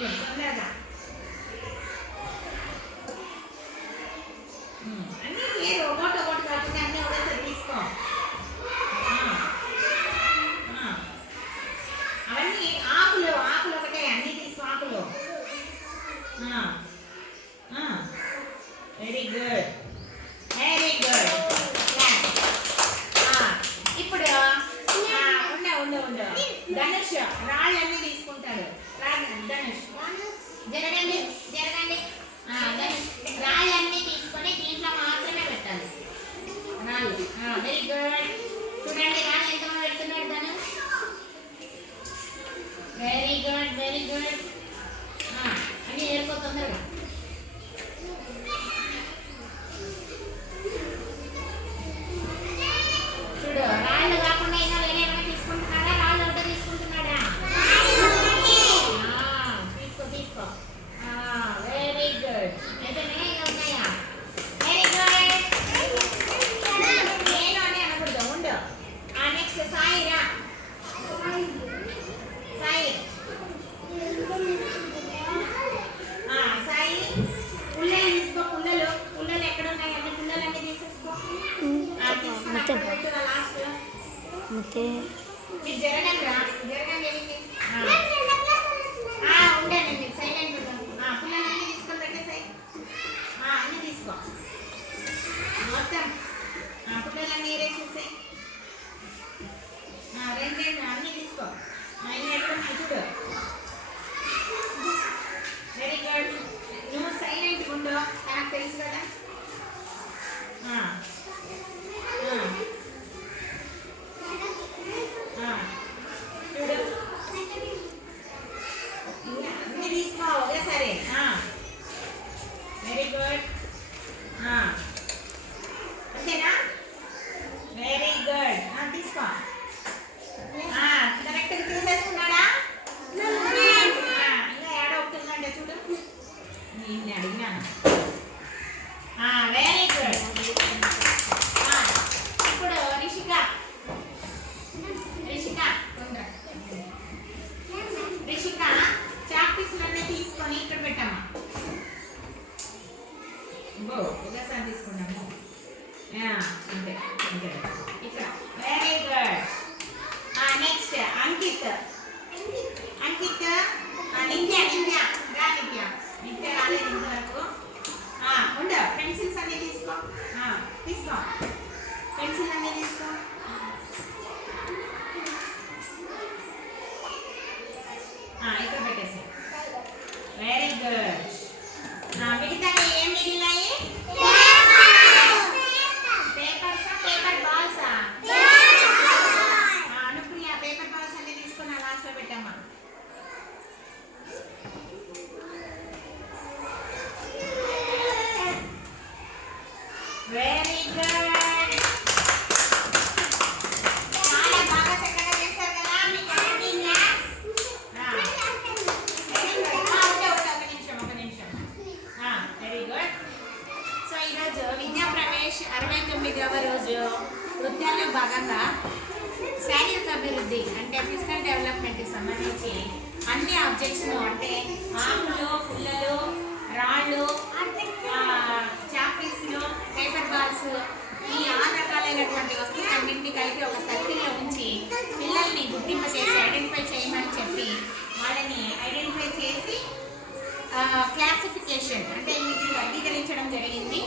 Good తొందరగా అన్నీ లేదు ఒకటి ఒకటి కాకుండా అన్నీ ఒకటేసారి తీసుకో అవన్నీ ఆకులు ఆకులు ఒకటే అన్నీ తీసుకో ఆకులు వెరీ గుడ్ వెరీ గుడ్ ఇప్పుడు ఉండు ధనుష్ రాళ్ళన్నీ తీసుకుంటాడు ధనుష్ జరగండి జరగండి ధనుష్ రాళ్ళన్నీ తీసుకొని దీంట్లో మాత్రమే పెట్టాలి రాళ్ళు వెరీ గుడ్ చూడండి రాళ్ళు ఎంతమంది పెడుతున్నాడు Dhanush very good very good అన్నీ ఏర్పోతుందరుగా చూడు రాళ్ళు కాకుండా ఇంకా వేరే ఏమైనా తీసుకుంటున్నాడా రాళ్ళు ఒకటే తీసుకుంటున్నాడా తీసుకో తీసుకో వెరీ గుడ్ అయితేనే ఇంకా ఉన్నాయా వెరీ గుడ్ నేను అని అనకూడదు ఉండు నెక్స్ట్ సాయి రా సాయి సాయి పుల్లలు తీసుకో పుల్లలు పుల్లలు ఎక్కడ ఉన్నాయి అన్ని పుల్లలన్నీ తీసేసుకో మీరు జరగండి రా జరగండి ఉండండి మీరు సైలెంట్ పుల్లలన్నీ తీసుకొని పెట్టేసాయి అన్నీ తీసుకో మొత్తం పుల్లలన్నీ వేసేసాయి రెండు రెండు అన్నీ తీసుకో అన్నీ ఎక్కడ చూడు వెరీ గుడ్ నువ్వు సైలెంట్గా ఉండు నాకు తెలుసు కదా చూడు అన్నీ తీసుకో ఓకే సరే వెరీ గుడ్ అంతేనా వెరీ గుడ్ తీసుకో కరెక్ట్గా తీసేసుకున్నాడా ఇంకా ఏడ అవుతుందంటే చూడు నేను అడిగినాను వెరీ గుడ్ ఇప్పుడు రిషిక రిషిక చాక్ పీసులన్నీ తీసుకొని ఇక్కడ పెట్టమ్మా ఒకసారి తీసుకున్నాము అంతే అంతే ఇక్కడ very good next Ankit Ankit నిత్య నిత్య రా నిత్య నిత్య రాలేదు ఇంతవరకు ఉండు పెన్సిల్స్ అన్నీ తీసుకో తీసుకో పెన్సిల్ అన్నీ తీసుకో ఇక్కడ పెట్టేసి వెరీ గుడ్ మిగతా ఏం మిగిలినాయి పేపర్సా పేపర్ బాల్సా అనుకుని ఆ పేపర్ బాల్స్ అన్నీ తీసుకుని లాస్ట్లో పెట్టామా వెరీ గుడ్ చాలా బాగా చక్కగా చేశారు కదా మీకు అందరికీ మ్యాథ్స్ ఒక నిమిషం వెరీ గుడ్ సో ఈరోజు విద్యా ప్రవేశ్ 69వ రోజు నృత్యాల్లో భాగంగా శారీరక అభివృద్ధి అంటే ఫిజికల్ డెవలప్మెంట్కి సంబంధించి అన్ని ఆబ్జెక్ట్స్ అంటే ఆకులు పుల్లలు రాళ్ళు చాపీస్లు పేపర్ బాల్స్ ఈ 6 రకాలైనటువంటి వస్తువులన్నింటినీ కలిపి ఒక సర్కిల్లో ఉంచి పిల్లల్ని గుర్తింప చేసి ఐడెంటిఫై చేయమని చెప్పి వాళ్ళని ఐడెంటిఫై చేసి క్లాసిఫికేషన్ అంటే వీటిని వర్గీకరించడం జరిగింది.